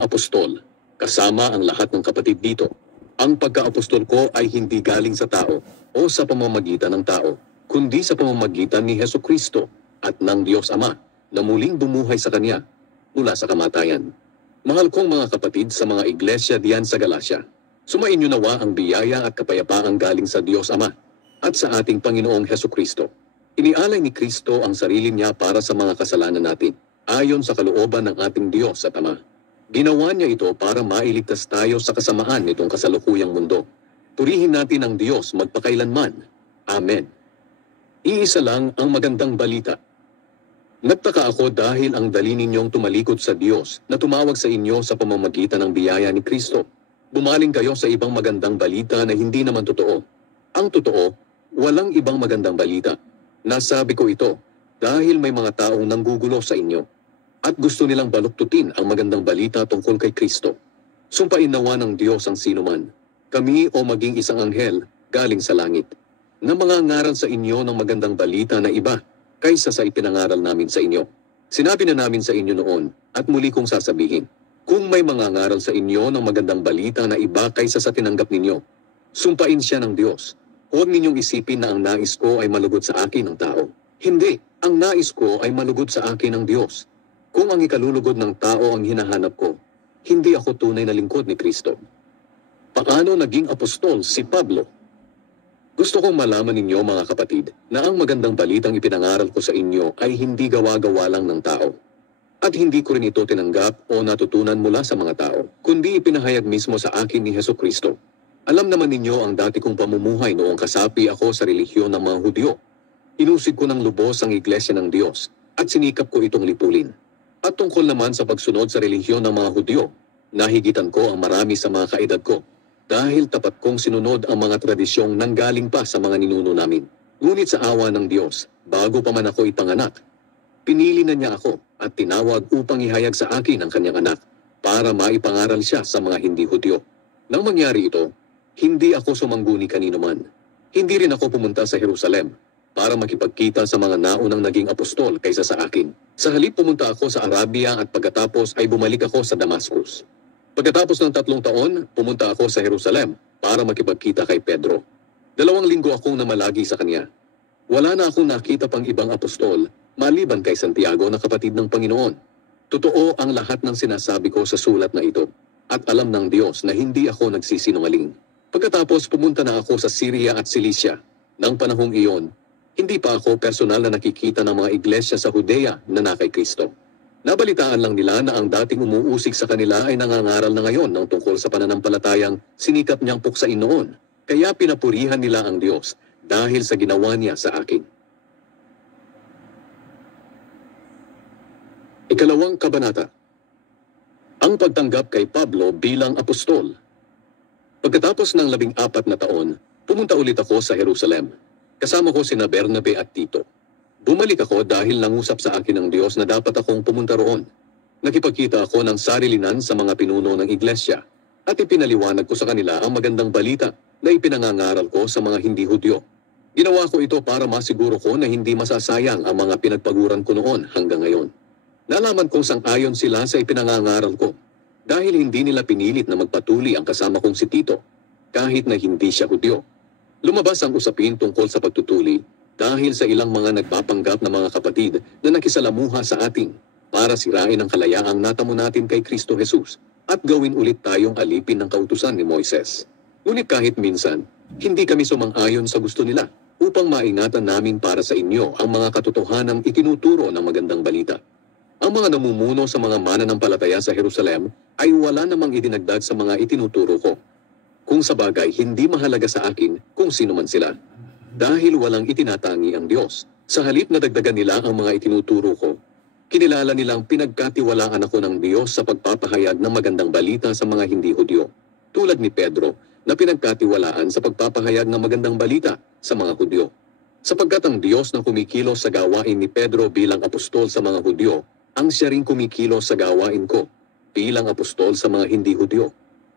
apostol, kasama ang lahat ng kapatid dito. Ang pagka-apostol ko ay hindi galing sa tao o sa pamamagitan ng tao, kundi sa pamamagitan ni Hesukristo at ng Diyos Ama na muling bumuhay sa Kanya mula sa kamatayan. Mahal kong mga kapatid sa mga iglesia diyan sa Galacia, sumainyo nawa ang biyaya at kapayapaang galing sa Diyos Ama at sa ating Panginoong Hesukristo. Inialay ni Kristo ang sarili niya para sa mga kasalanan natin, ayon sa kalooban ng ating Diyos at Ama. Ginawa niya ito para mailigtas tayo sa kasamaan nitong kasalukuyang mundo. Purihin natin ang Diyos magpakailanman. Amen. Iisa lang ang magandang balita. Nagtaka ako dahil ang dali ninyong tumalikod sa Diyos na tumawag sa inyo sa pamamagitan ng biyaya ni Kristo. Bumaling kayo sa ibang magandang balita na hindi naman totoo. Ang totoo, walang ibang magandang balita. Nasabi ko ito dahil may mga taong nanggugulo sa inyo at gusto nilang baluktutin ang magandang balita tungkol kay Kristo. Sumpain nawa ng Diyos ang sinuman, kami o maging isang anghel galing sa langit, na mangangaral sa inyo ng magandang balita na iba kaysa sa ipinangaral namin sa inyo. Sinabi na namin sa inyo noon at muli kong sasabihin, kung may mangangaral sa inyo ng magandang balita na iba kaysa sa tinanggap ninyo, sumpain siya ng Diyos. Huwag ninyong isipin na ang nais ko ay malugod sa akin ng tao. Hindi, ang nais ko ay malugod sa akin ng Diyos. Kung ang ikalulugod ng tao ang hinahanap ko, hindi ako tunay na lingkod ni Kristo. Paano naging apostol si Pablo? Gusto kong malaman ninyo mga kapatid na ang magandang balitang ipinangaral ko sa inyo ay hindi gawa-gawa lang ng tao. At hindi ko rin ito tinanggap o natutunan mula sa mga tao, kundi ipinahayag mismo sa akin ni Hesukristo. Alam naman ninyo ang dati kong pamumuhay noong kasapi ako sa relihiyon ng mga Hudyo. Inusig ko ng lubos ang iglesia ng Diyos at sinikap ko itong lipulin. At tungkol naman sa pagsunod sa relihiyon ng mga Hudyo, nahigitan ko ang marami sa mga kaedad ko dahil tapat kong sinunod ang mga tradisyong nanggaling pa sa mga ninuno namin. Ngunit sa awa ng Diyos, bago pa man ako ipanganak, pinili na niya ako at tinawag upang ihayag sa akin ang kanyang anak para maipangaral siya sa mga hindi Hudyo. Nang mangyari ito, hindi ako sumangguni kanino man. Hindi rin ako pumunta sa Jerusalem para makipagkita sa mga naunang naging apostol kaysa sa akin. Sa halip pumunta ako sa Arabia at pagkatapos ay bumalik ako sa Damascus. Pagkatapos ng 3 taon, pumunta ako sa Jerusalem para makipagkita kay Pedro. 2 linggo akong namalagi sa kanya. Wala na akong nakita pang ibang apostol maliban kay Santiago na kapatid ng Panginoon. Totoo ang lahat ng sinasabi ko sa sulat na ito at alam ng Diyos na hindi ako nagsisinungaling. Pagkatapos pumunta na ako sa Syria at Cilicia. Nang panahong iyon, hindi pa ako personal na nakikita ng mga iglesia sa Judea na nakay Kristo. Nabalitaan lang nila na ang dating umuusig sa kanila ay nangangaral na ngayon ng tungkol sa pananampalatayang sinikap niyang puksain noon. Kaya pinapurihan nila ang Diyos dahil sa ginawa niya sa akin. Ikalawang kabanata. Ang pagtanggap kay Pablo bilang apostol. Pagkatapos ng 14 na taon, pumunta ulit ako sa Jerusalem. Kasama ko sina Bernabe at Tito. Bumalik ako dahil nangusap sa akin ng Diyos na dapat akong pumunta roon. Nakipagkita ako ng sarilinan sa mga pinuno ng iglesia at ipinaliwanag ko sa kanila ang magandang balita na ipinangangaral ko sa mga hindi Hudyo. Ginawa ko ito para masiguro ko na hindi masasayang ang mga pinagpaguran ko noon hanggang ngayon. Nalaman kong sang-ayon sila sa ipinangangaral ko dahil hindi nila pinilit na magpatuli ang kasama kong si Tito kahit na hindi siya Hudyo. Lumabas ang usapin tungkol sa pagtutuli dahil sa ilang mga nagpapanggap na mga kapatid na nakisalamuha sa atin para sirain ang kalayaang natamo natin kay Kristo Jesus at gawin ulit tayong alipin ng kautusan ni Moises. Ngunit kahit minsan, hindi kami sumang-ayon sa gusto nila upang maingatan namin para sa inyo ang mga katotohanang itinuturo ng magandang balita. Ang mga namumuno sa mga mananampalataya sa Jerusalem ay wala namang idinagdag sa mga itinuturo ko. Kung sa bagay, hindi mahalaga sa akin kung sino man sila. Dahil walang itinatangi ang Diyos. Sa halip na dagdagan nila ang mga itinuturo ko, kinilala nilang pinagkatiwalaan ako ng Diyos sa pagpapahayag ng magandang balita sa mga hindi Hudyo. Tulad ni Pedro na pinagkatiwalaan sa pagpapahayag ng magandang balita sa mga Hudyo. Sapagkat ang Diyos na kumikilos sa gawain ni Pedro bilang apostol sa mga Hudyo, ang siya ring kumikilos sa gawain ko bilang apostol sa mga hindi Hudyo.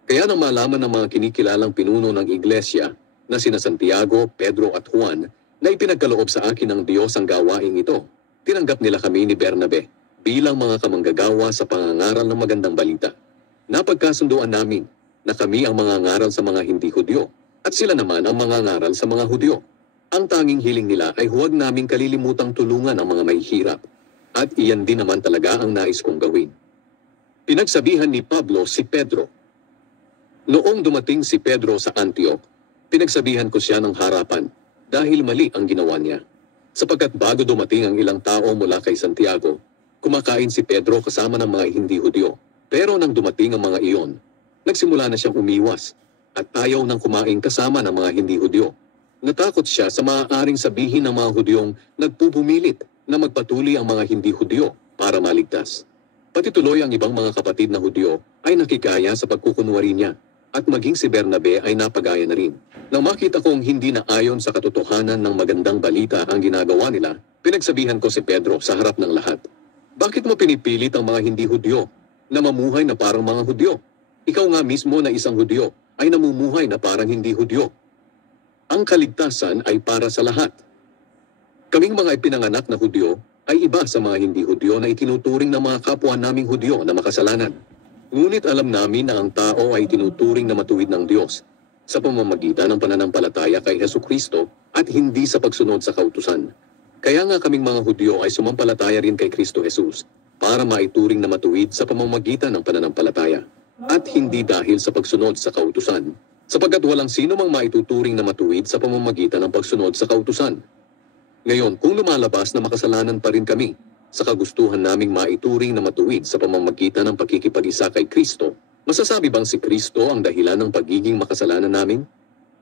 Kaya nang malaman ng mga kinikilalang pinuno ng iglesia na sina Santiago, Pedro at Juan na ipinagkaloob sa akin ng Diyos ang gawain ito, tinanggap nila kami ni Bernabe bilang mga kamanggagawa sa pangangaral ng magandang balita. Napagkasunduan namin na kami ang mangangaral sa mga hindi Hudyo at sila naman ang mangangaral sa mga Hudyo. Ang tanging hiling nila ay huwag naming kalilimutang tulungan ang mga mahihirap. At iyan din naman talaga ang nais kong gawin. Pinagsabihan ni Pablo si Pedro. Noong dumating si Pedro sa Antioch, pinagsabihan ko siya ng harapan dahil mali ang ginawa niya. Sapagkat bago dumating ang ilang tao mula kay Santiago, kumakain si Pedro kasama ng mga hindi Hudyo. Pero nang dumating ang mga iyon, nagsimula na siyang umiwas at ayaw nang kumain kasama ng mga hindi Hudyo. Natakot siya sa maaaring sabihin ng mga Hudyong nagpupumilit na magpatuli ang mga hindi Hudyo para maligtas. Pati tuloy ang ibang mga kapatid na Hudyo ay nakikaya sa pagkukunwari niya at maging si Bernabe ay napagaya na rin. Nang makita kong hindi na ayon sa katotohanan ng magandang balita ang ginagawa nila, pinagsabihan ko si Pedro sa harap ng lahat. Bakit mo pinipilit ang mga hindi Hudyo na mamuhay na parang mga Hudyo? Ikaw nga mismo na isang Hudyo ay namumuhay na parang hindi Hudyo. Ang kaligtasan ay para sa lahat. Kaming mga ipinanganak na Hudyo ay iba sa mga hindi Hudyo na itinuturing ng mga kapwa naming Hudyo na makasalanan. Ngunit alam namin na ang tao ay tinuturing na matuwid ng Diyos sa pamamagitan ng pananampalataya kay Hesukristo at hindi sa pagsunod sa kautusan. Kaya nga kaming mga Hudyo ay sumampalataya rin kay Kristo Jesus para maituring na matuwid sa pamamagitan ng pananampalataya at hindi dahil sa pagsunod sa kautusan, sapagkat walang sino mang maituturing na matuwid sa pamamagitan ng pagsunod sa kautusan. Ngayon, kung lumalabas na makasalanan pa rin kami sa kagustuhan naming maituring na matuwid sa pamamagitan ng pakikipag-isa kay Kristo, masasabi bang si Kristo ang dahilan ng pagiging makasalanan namin?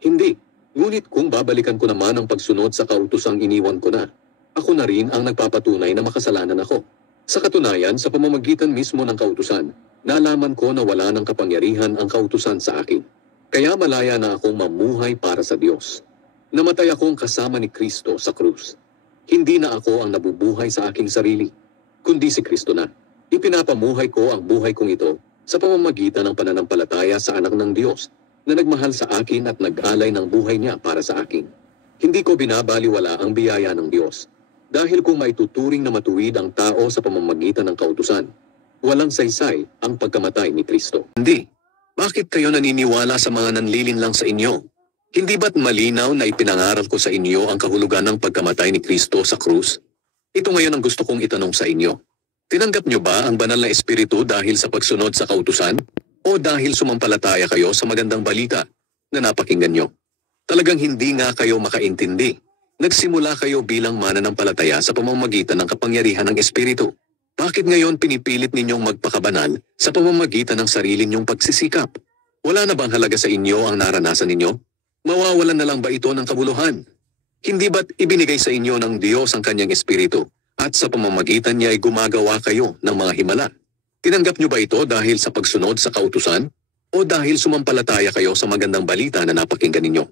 Hindi. Ngunit kung babalikan ko naman ang pagsunod sa kautusang iniwan ko na, ako na rin ang nagpapatunay na makasalanan ako. Sa katunayan, sa pamamagitan mismo ng kautusan, nalaman ko na wala ng kapangyarihan ang kautusan sa akin. Kaya malaya na akong mamuhay para sa Diyos. Namatay akong kasama ni Kristo sa krus. Hindi na ako ang nabubuhay sa aking sarili, kundi si Kristo na. Ipinapamuhay ko ang buhay kong ito sa pamamagitan ng pananampalataya sa anak ng Diyos na nagmahal sa akin at nag-alay ng buhay niya para sa akin. Hindi ko binabaliwala ang biyaya ng Diyos. Dahil kung maituturing na matuwid ang tao sa pamamagitan ng kautusan, walang saysay ang pagkamatay ni Kristo. Hindi. Bakit kayo naniniwala sa mga nanlilinlang sa inyo? Hindi ba't malinaw na ipinangaral ko sa inyo ang kahulugan ng pagkamatay ni Kristo sa krus? Ito ngayon ang gusto kong itanong sa inyo. Tinanggap niyo ba ang banal na espiritu dahil sa pagsunod sa kautusan? O dahil sumampalataya kayo sa magandang balita na napakinggan niyo? Talagang hindi nga kayo makaintindi. Nagsimula kayo bilang mananampalataya sa pamamagitan ng kapangyarihan ng espiritu. Bakit ngayon pinipilit ninyong magpakabanal sa pamamagitan ng sarili ninyong pagsisikap? Wala na bang halaga sa inyo ang naranasan ninyo? Mawawalan na lang ba ito ng kabuluhan? Hindi ba't ibinigay sa inyo ng Diyos ang kanyang espiritu at sa pamamagitan niya ay gumagawa kayo ng mga himala? Tinanggap niyo ba ito dahil sa pagsunod sa kautusan o dahil sumampalataya kayo sa magandang balita na napakinggan ninyo?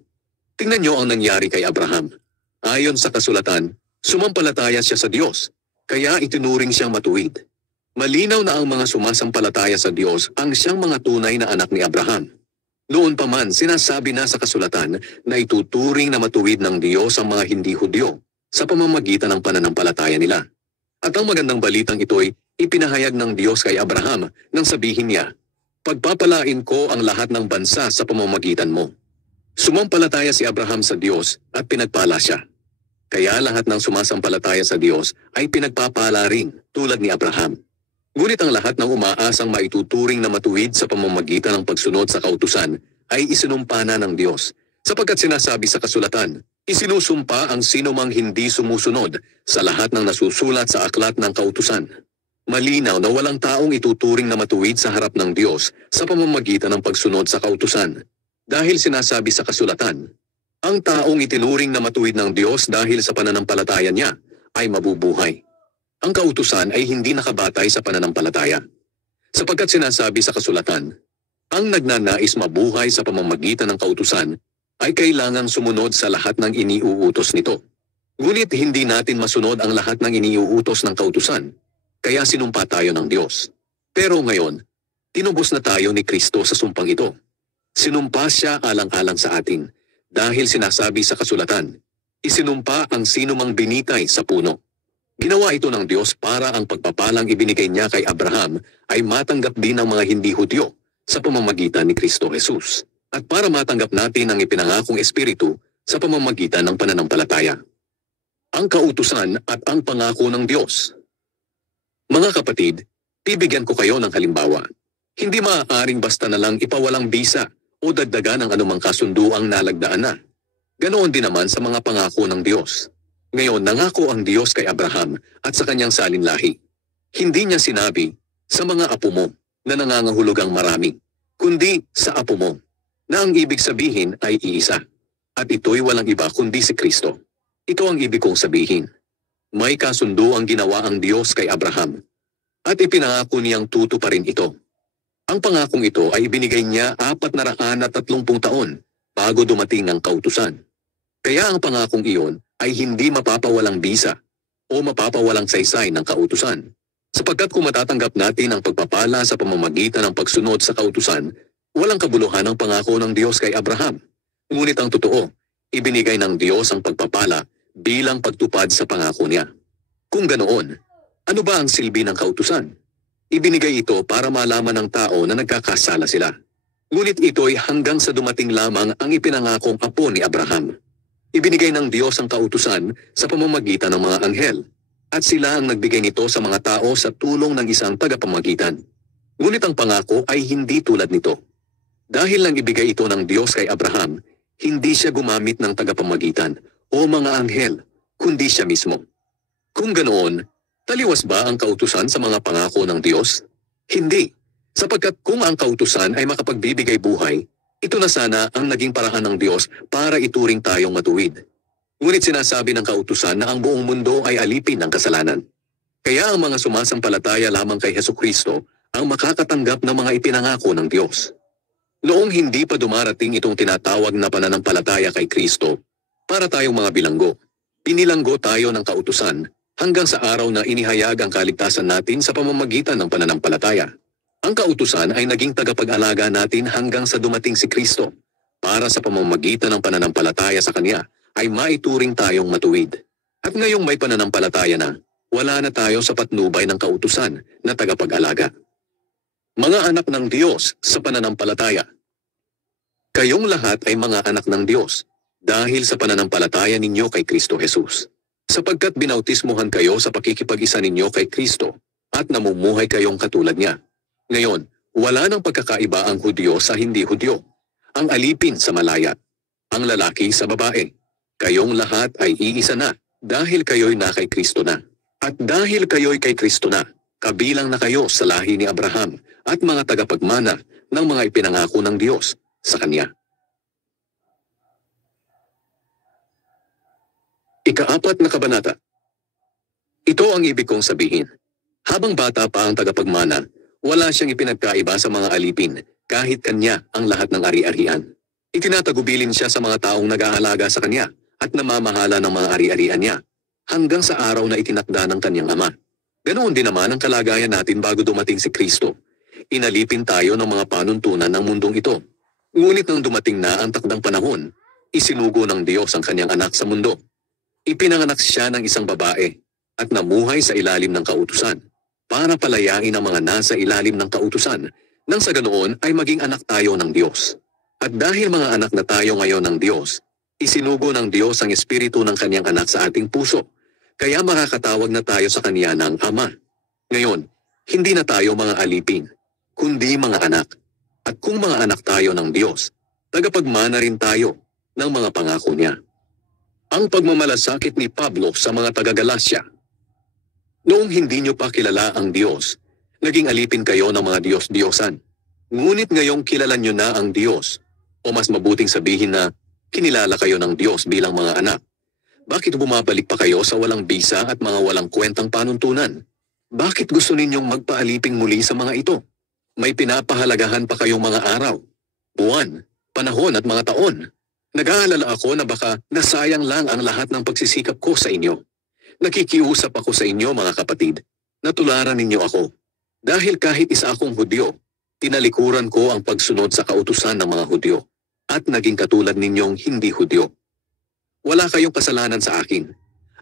Tingnan niyo ang nangyari kay Abraham. Ayon sa kasulatan, sumampalataya siya sa Diyos, kaya itinuring siyang matuwid. Malinaw na ang mga sumasampalataya sa Diyos ang siyang mga tunay na anak ni Abraham. Noon pa man, sinasabi na sa kasulatan na ituturing na matuwid ng Diyos ang mga hindi Hudyo sa pamamagitan ng pananampalataya nila. At ang magandang balitang ito'y ipinahayag ng Diyos kay Abraham nang sabihin niya, "Pagpapalain ko ang lahat ng bansa sa pamamagitan mo." Sumampalataya si Abraham sa Diyos at pinagpala siya. Kaya lahat ng sumasampalataya sa Diyos ay pinagpapala rin tulad ni Abraham. Ngunit ang lahat ng umaasang maituturing na matuwid sa pamamagitan ng pagsunod sa kautusan ay isinumpa na ng Diyos. Sapagkat sinasabi sa kasulatan, isinusumpa ang sinumang hindi sumusunod sa lahat ng nasusulat sa aklat ng kautusan. Malinaw na walang taong ituturing na matuwid sa harap ng Diyos sa pamamagitan ng pagsunod sa kautusan. Dahil sinasabi sa kasulatan, ang taong itinuring na matuwid ng Diyos dahil sa pananampalataya niya ay mabubuhay. Ang kautusan ay hindi nakabatay sa pananampalataya. Sapagkat sinasabi sa kasulatan, ang nagnanais mabuhay sa pamamagitan ng kautusan ay kailangang sumunod sa lahat ng iniuutos nito. Ngunit hindi natin masunod ang lahat ng iniuutos ng kautusan, kaya sinumpa tayo ng Diyos. Pero ngayon, tinubos na tayo ni Kristo sa sumpang ito. Sinumpa siya alang-alang sa atin, dahil sinasabi sa kasulatan, isinumpa ang sinumang binitay sa puno. Ginawa ito ng Diyos para ang pagpapalang ibinigay niya kay Abraham ay matanggap din ng mga hindi Hudyo sa pamamagitan ni Kristo Jesus, at para matanggap natin ang ipinangakong Espiritu sa pamamagitan ng pananampalataya. Ang kautusan at ang pangako ng Diyos. Mga kapatid, bibigyan ko kayo ng halimbawa. Hindi maaaring basta na lang ipawalang bisa o dagdagan ang anumang kasunduang nalagdaan na. Ganoon din naman sa mga pangako ng Diyos. Ngayon, nangako ang Diyos kay Abraham at sa kanyang salinlahi. Hindi niya sinabi, sa mga apo mo na nangangahulugang marami, kundi sa apo mo, na ang ibig sabihin ay iisa. At ito'y walang iba kundi si Kristo. Ito ang ibig kong sabihin. May kasundo ang ginawa ang Diyos kay Abraham. At ipinangako niyang tutuparin ito. Ang pangakong ito ay ibinigay niya 430 taon bago dumating ang kautusan. Kaya ang pangakong iyon ay hindi mapapawalang bisa o mapapawalang saysay ng kautusan. Sapagkat kung matatanggap natin ang pagpapala sa pamamagitan ng pagsunod sa kautusan, walang kabuluhan ang pangako ng Diyos kay Abraham. Ngunit ang totoo, ibinigay ng Diyos ang pagpapala bilang pagtupad sa pangako niya. Kung ganoon, ano ba ang silbi ng kautusan? Ibinigay ito para malaman ng tao na nagkakasala sila. Ngunit ito'y hanggang sa dumating lamang ang ipinangakong apo ni Abraham. Ibinigay ng Diyos ang kautusan sa pamamagitan ng mga anghel, at sila ang nagbigay nito sa mga tao sa tulong ng isang tagapamagitan. Ngunit ang pangako ay hindi tulad nito. Dahil lang ibigay ito ng Diyos kay Abraham, hindi siya gumamit ng tagapamagitan o mga anghel, kundi siya mismo. Kung ganoon, taliwas ba ang kautusan sa mga pangako ng Diyos? Hindi, sapagkat kung ang kautusan ay makapagbibigay buhay, ito na sana ang naging paraan ng Diyos para ituring tayong matuwid. Ngunit sinasabi ng kautusan na ang buong mundo ay alipin ng kasalanan. Kaya ang mga sumasampalataya lamang kay Hesukristo ang makakatanggap ng mga ipinangako ng Diyos. Noong hindi pa dumarating itong tinatawag na pananampalataya kay Kristo, para tayong mga bilanggo, pinilanggo tayo ng kautusan hanggang sa araw na inihayag ang kaligtasan natin sa pamamagitan ng pananampalataya. Ang kautusan ay naging tagapag-alaga natin hanggang sa dumating si Kristo, para sa pamamagitan ng pananampalataya sa Kanya ay maituring tayong matuwid. At ngayong may pananampalataya na, wala na tayo sa patnubay ng kautusan na tagapag-alaga. Mga anak ng Diyos sa pananampalataya. Kayong lahat ay mga anak ng Diyos dahil sa pananampalataya ninyo kay Kristo Jesus. Sapagkat binautismuhan kayo sa pakikipag-isa ninyo kay Kristo at namumuhay kayong katulad niya. Ngayon, wala nang pagkakaiba ang Hudyo sa hindi Hudyo, ang alipin sa malaya, ang lalaki sa babae. Kayong lahat ay iisa na dahil kayo'y na kay Kristo na. At dahil kayo'y kay Kristo na, kabilang na kayo sa lahi ni Abraham at mga tagapagmana ng mga ipinangako ng Diyos sa Kanya. Ika-4 na kabanata. Ito ang ibig kong sabihin. Habang bata pa ang tagapagmana, wala siyang ipinagkaiba sa mga alipin kahit kanya ang lahat ng ari-arian. Itinatagubilin siya sa mga taong nag-aalaga sa kanya at namamahala ng mga ari-arian niya hanggang sa araw na itinakda ng kanyang ama. Ganoon din naman ang kalagayan natin bago dumating si Kristo. Inalipin tayo ng mga panuntunan ng mundong ito. Ngunit nang dumating na ang takdang panahon, isinugo ng Diyos ang kanyang anak sa mundo. Ipinanganak siya ng isang babae at namuhay sa ilalim ng kautusan para palayain ang mga nasa ilalim ng kautusan nang sa ganoon ay maging anak tayo ng Diyos. At dahil mga anak na tayo ngayon ng Diyos, isinugo ng Diyos ang espiritu ng kanyang anak sa ating puso, kaya makakatawag na tayo sa kanya ng Ama. Ngayon, hindi na tayo mga alipin, kundi mga anak. At kung mga anak tayo ng Diyos, tagapagmana rin tayo ng mga pangako niya. Ang pagmamalasakit ni Pablo sa mga taga-Galasya. Noong hindi niyo pa kilala ang Diyos, naging alipin kayo ng mga Diyos-Diyosan. Ngunit ngayong kilala niyo na ang Diyos, o mas mabuting sabihin na kinilala kayo ng Diyos bilang mga anak. Bakit bumabalik pa kayo sa walang bisa at mga walang kwentang panuntunan? Bakit gusto ninyong magpaaliping muli sa mga ito? May pinapahalagahan pa kayong mga araw, buwan, panahon at mga taon. Nag-aalala ako na baka nasayang lang ang lahat ng pagsisikap ko sa inyo. Nakikiusap ako sa inyo mga kapatid, na tularan ninyo ako. Dahil kahit isa akong Hudyo, tinalikuran ko ang pagsunod sa kautusan ng mga Hudyo, at naging katulad ninyong hindi Hudyo. Wala kayong kasalanan sa akin.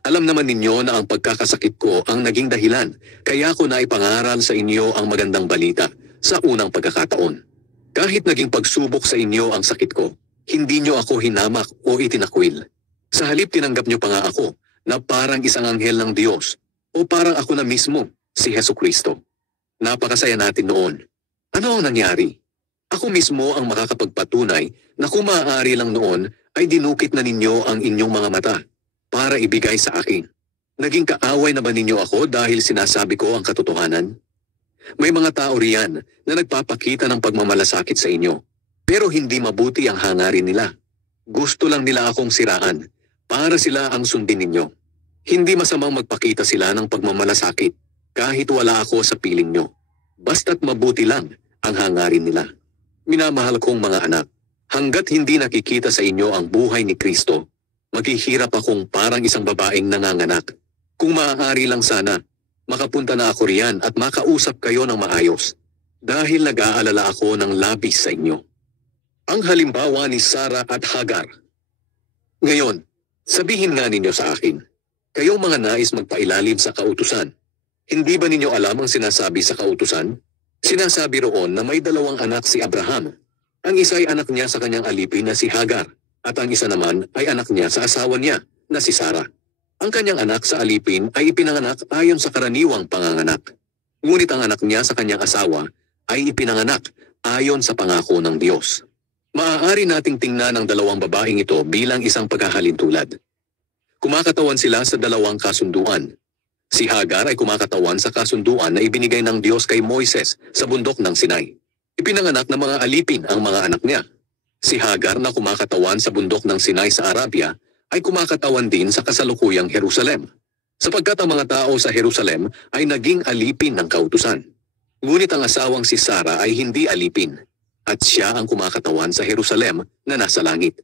Alam naman ninyo na ang pagkakasakit ko ang naging dahilan, kaya ko na ipangaral sa inyo ang magandang balita sa unang pagkakataon. Kahit naging pagsubok sa inyo ang sakit ko, hindi nyo ako hinamak o itinakwil. Sa halip tinanggap nyo pa nga ako na parang isang anghel ng Diyos o parang ako na mismo, si Hesukristo. Napakasaya natin noon. Ano ang nangyari? Ako mismo ang makakapagpatunay na kung maaari lang noon ay dinukit na ninyo ang inyong mga mata para ibigay sa akin. Naging kaaway na ba ninyo ako dahil sinasabi ko ang katotohanan? May mga tao riyan na nagpapakita ng pagmamalasakit sa inyo, pero hindi mabuti ang hangarin nila. Gusto lang nila akong siraan para sila ang sundin ninyo. Hindi masamang magpakita sila ng pagmamalasakit kahit wala ako sa piling nyo. Basta't mabuti lang ang hangarin nila. Minamahal kong mga anak, hanggat hindi nakikita sa inyo ang buhay ni Kristo, maghihirap akong parang isang babaeng nanganganak. Kung maaari lang sana, makapunta na ako riyan at makausap kayo ng maayos, dahil nag-aalala ako ng labis sa inyo. Ang halimbawa ni Sarah at Hagar. Ngayon, sabihin nga ninyo sa akin, kayong mga nais magpailalim sa kautusan, hindi ba ninyo alam ang sinasabi sa kautusan? Sinasabi roon na may 2 anak si Abraham. Ang isa ay anak niya sa kanyang alipin na si Hagar, at ang isa naman ay anak niya sa asawa niya na si Sarah. Ang kanyang anak sa alipin ay ipinanganak ayon sa karaniwang panganganak. Ngunit ang anak niya sa kanyang asawa ay ipinanganak ayon sa pangako ng Diyos. Maaari nating tingnan ang 2 babaeng ito bilang isang paghahalintulad. Kumakatawan sila sa 2 kasunduan. Si Hagar ay kumakatawan sa kasunduan na ibinigay ng Diyos kay Moises sa bundok ng Sinai. Ipinanganak ng mga alipin ang mga anak niya. Si Hagar na kumakatawan sa bundok ng Sinai sa Arabia ay kumakatawan din sa kasalukuyang Jerusalem, sapagkat ang mga tao sa Jerusalem ay naging alipin ng kautusan. Ngunit ang asawang si Sarah ay hindi alipin, at siya ang kumakatawan sa Jerusalem na nasa langit.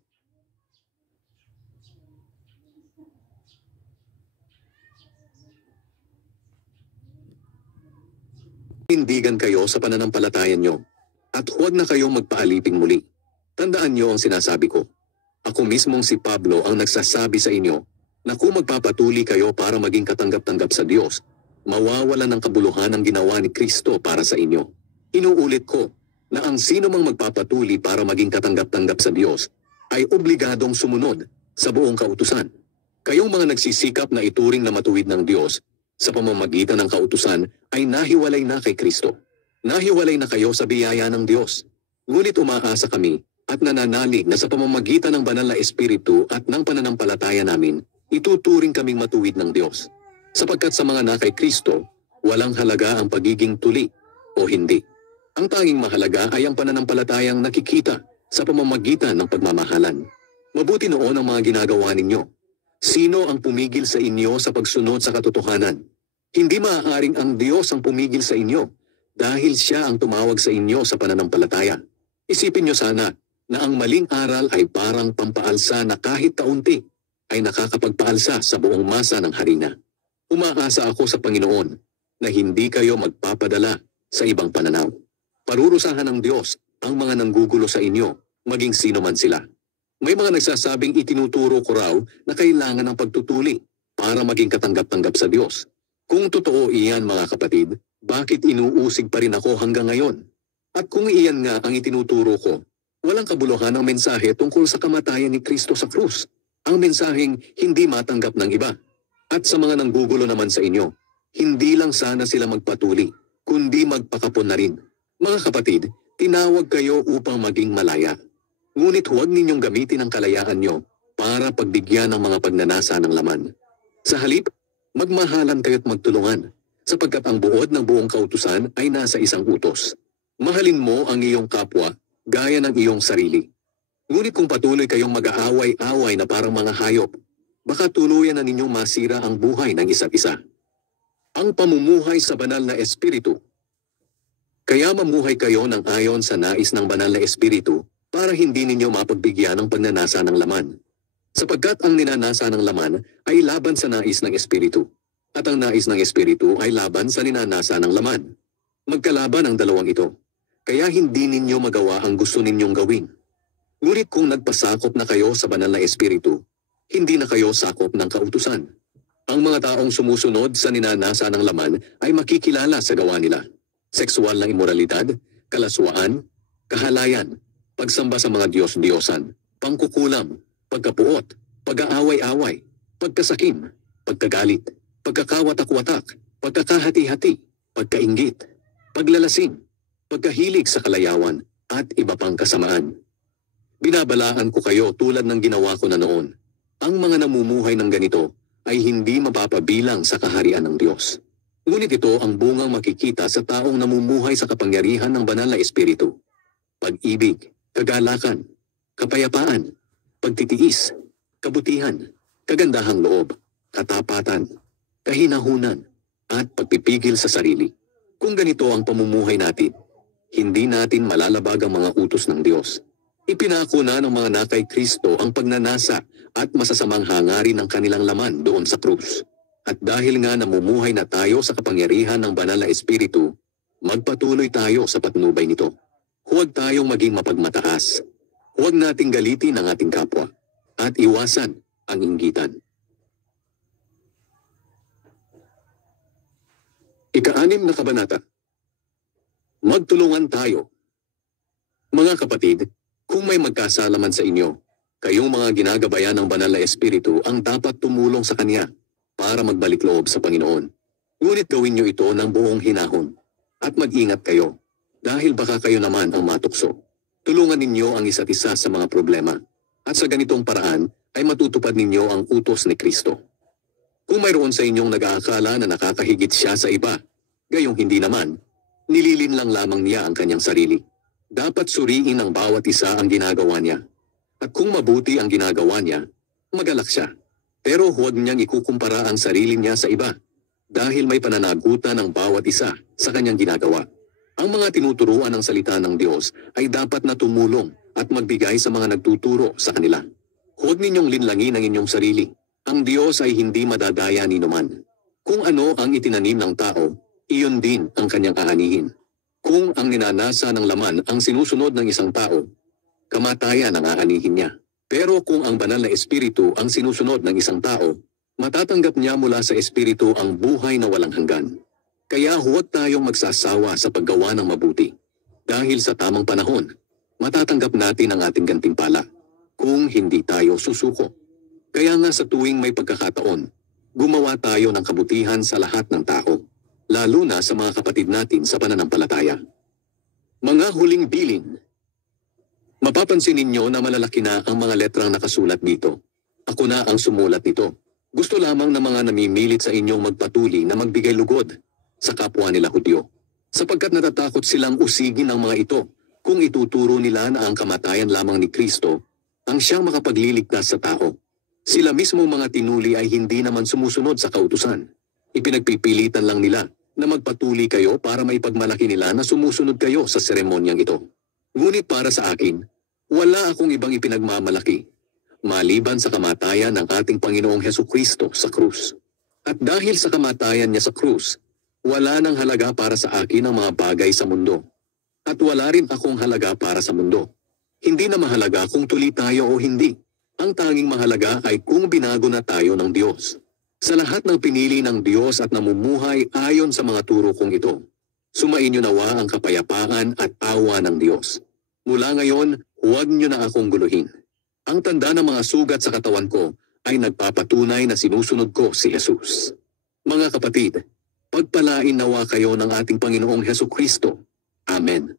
Tindigan kayo sa pananampalatayan nyo, at huwag na kayong magpaaliping muli. Tandaan nyo ang sinasabi ko. Ako mismong si Pablo ang nagsasabi sa inyo na kung magpapatuli kayo para maging katanggap-tanggap sa Diyos, mawawalan ng kabuluhan ang ginawa ni Kristo para sa inyo. Inuulit ko na ang sino mang magpapatuli para maging katanggap-tanggap sa Diyos ay obligadong sumunod sa buong kautusan. Kayong mga nagsisikap na ituring na matuwid ng Diyos sa pamamagitan ng kautusan ay nahiwalay na kay Kristo. Nahiwalay na kayo sa biyaya ng Diyos. Ngunit umaasa kami at nananalig na sa pamamagitan ng banal na Espiritu at ng pananampalataya namin, ituturing kaming matuwid ng Diyos. Sapagkat sa mga na kay Kristo, walang halaga ang pagiging tuli o hindi. Ang tanging mahalaga ay ang pananampalatayang nakikita sa pamamagitan ng pagmamahalan. Mabuti noon ang mga ginagawa ninyo. Sino ang pumigil sa inyo sa pagsunod sa katotohanan? Hindi maaaring ang Diyos ang pumigil sa inyo dahil siya ang tumawag sa inyo sa pananampalataya. Isipin niyo sana na ang maling aral ay parang pampaalsa na kahit kaunti ay nakakapagpaalsa sa buong masa ng harina. Umaasa ako sa Panginoon na hindi kayo magpapadala sa ibang pananaw. Parurusahan ng Diyos ang mga nanggugulo sa inyo, maging sino man sila. May mga nagsasabing itinuturo ko raw na kailangan ng pagtutuli para maging katanggap-tanggap sa Diyos. Kung totoo iyan mga kapatid, bakit inuusig pa rin ako hanggang ngayon? At kung iyan nga ang itinuturo ko, walang kabuluhan ang mensahe tungkol sa kamatayan ni Kristo sa krus. Ang mensaheng hindi matanggap ng iba. At sa mga nanggugulo naman sa inyo, hindi lang sana sila magpatuli, kundi magpakapon na rin. Mga kapatid, tinawag kayo upang maging malaya. Ngunit huwag ninyong gamitin ang kalayaan nyo para pagbigyan ng mga pagnanasa ng laman. Sa halip, magmahalan kayo't magtulungan, sapagkat ang buod ng buong kautusan ay nasa isang utos. Mahalin mo ang iyong kapwa, gaya ng iyong sarili. Ngunit kung patuloy kayong mag-aaway-away na parang mga hayop, baka tuluyan na ninyong masira ang buhay ng isa't isa. Ang pamumuhay sa banal na Espiritu. Kaya mamuhay kayo ng ayon sa nais ng banal na Espiritu, para hindi ninyo mapagbigyan ng pagnanasa ng laman. Sapagkat ang ninanasa ng laman ay laban sa nais ng Espiritu, at ang nais ng Espiritu ay laban sa ninanasa ng laman. Magkalaban ang dalawang ito, kaya hindi ninyo magawa ang gusto ninyong gawin. Ngunit kung nagpasakop na kayo sa banal na Espiritu, hindi na kayo sakop ng kautusan. Ang mga taong sumusunod sa ninanasa ng laman ay makikilala sa gawa nila. Sexual na imoralidad, kalaswaan, kahalayan, pagsamba sa mga Diyos-Diyosan, pangkukulam, pagkapuot, pag-aaway-away, pagkasakim, pagkagalit, pagkakawatak-watak, pagkakahati-hati, pagkainggit, paglalasing, pagkahilig sa kalayawan, at iba pang kasamaan. Binabalaan ko kayo tulad ng ginawa ko na noon. Ang mga namumuhay ng ganito ay hindi mapapabilang sa kaharian ng Diyos. Ngunit ito ang bungang makikita sa taong namumuhay sa kapangyarihan ng banal na Espiritu. Pag-ibig, kagalakan, kapayapaan, pagtitiis, kabutihan, kagandahang loob, katapatan, kahinahunan, at pagpipigil sa sarili. Kung ganito ang pamumuhay natin, hindi natin malalabag ang mga utos ng Diyos. Ipinako na ng mga nakay Kristo ang pagnanasa at masasamang hangarin ng kanilang laman doon sa krus. At dahil nga namumuhay na tayo sa kapangyarihan ng banal na Espiritu, magpatuloy tayo sa patnubay nito. Huwag tayong maging mapagmataas. Huwag nating galitin ang ating kapwa at iwasan ang inggitan. Ika-6 na kabanata. Magtulungan tayo. Mga kapatid, kung may magkasalaman sa inyo, kayong mga ginagabayan ng banal na Espiritu ang dapat tumulong sa Kanya para magbalik loob sa Panginoon. Ngunit gawin niyo ito ng buong hinahon at mag-ingat kayo dahil baka kayo naman ang matukso. Tulungan ninyo ang isa't isa sa mga problema at sa ganitong paraan ay matutupad ninyo ang utos ni Kristo. Kung mayroon sa inyong nag-aakala na nakakahigit siya sa iba, gayong hindi naman, nililin lang lamang niya ang kanyang sarili. Dapat suriin ng bawat isa ang ginagawa niya. At kung mabuti ang ginagawa niya, magalak siya. Pero huwag niyang ikukumpara ang sarili niya sa iba dahil may pananagutan ng bawat isa sa kanyang ginagawa. Ang mga tinuturuan ng salita ng Diyos ay dapat na tumulong at magbigay sa mga nagtuturo sa kanila. Huwag ninyong linlangin ang inyong sarili. Ang Diyos ay hindi madadaya ni numan. Kung ano ang itinanim ng tao, iyon din ang kanyang aanihin. Kung ang ninanasa ng laman ang sinusunod ng isang tao, kamatayan ang aanihin niya. Pero kung ang banal na Espiritu ang sinusunod ng isang tao, matatanggap niya mula sa Espiritu ang buhay na walang hanggan. Kaya huwag tayong magsasawa sa paggawa ng mabuti. Dahil sa tamang panahon, matatanggap natin ang ating gantimpala kung hindi tayo susuko. Kaya nga sa tuwing may pagkakataon, gumawa tayo ng kabutihan sa lahat ng tao, lalo na sa mga kapatid natin sa pananampalataya. Mga huling bilin. Mapapansin ninyo na malalaki na ang mga letrang nakasulat dito. Ako na ang sumulat nito. Gusto lamang ng mga namimilit sa inyong magpatuli na magbigay lugod sa kapwa nila Hudyo, sapagkat natatakot silang usigin ang mga ito kung ituturo nila na ang kamatayan lamang ni Kristo ang siyang makapagliligtas sa tao. Sila mismo mga tinuli ay hindi naman sumusunod sa kautusan. Ipinagpipilitan lang nila na magpatuli kayo para maipagmalaki nila na sumusunod kayo sa seremonyang ito. Ngunit para sa akin, wala akong ibang ipinagmamalaki, maliban sa kamatayan ng ating Panginoong Hesukristo sa krus. At dahil sa kamatayan niya sa krus, wala nang halaga para sa akin ang mga bagay sa mundo. At wala rin akong halaga para sa mundo. Hindi na mahalaga kung tuli tayo o hindi. Ang tanging mahalaga ay kung binago na tayo ng Diyos. Sa lahat ng pinili ng Diyos at namumuhay ayon sa mga turo kong ito, sumainyo nawa ang kapayapaan at awa ng Diyos. Mula ngayon, huwag niyo na akong guluhin. Ang tanda ng mga sugat sa katawan ko ay nagpapatunay na sinusunod ko si Jesus. Mga kapatid, pagpalain nawa kayo ng ating Panginoong Hesukristo. Amen.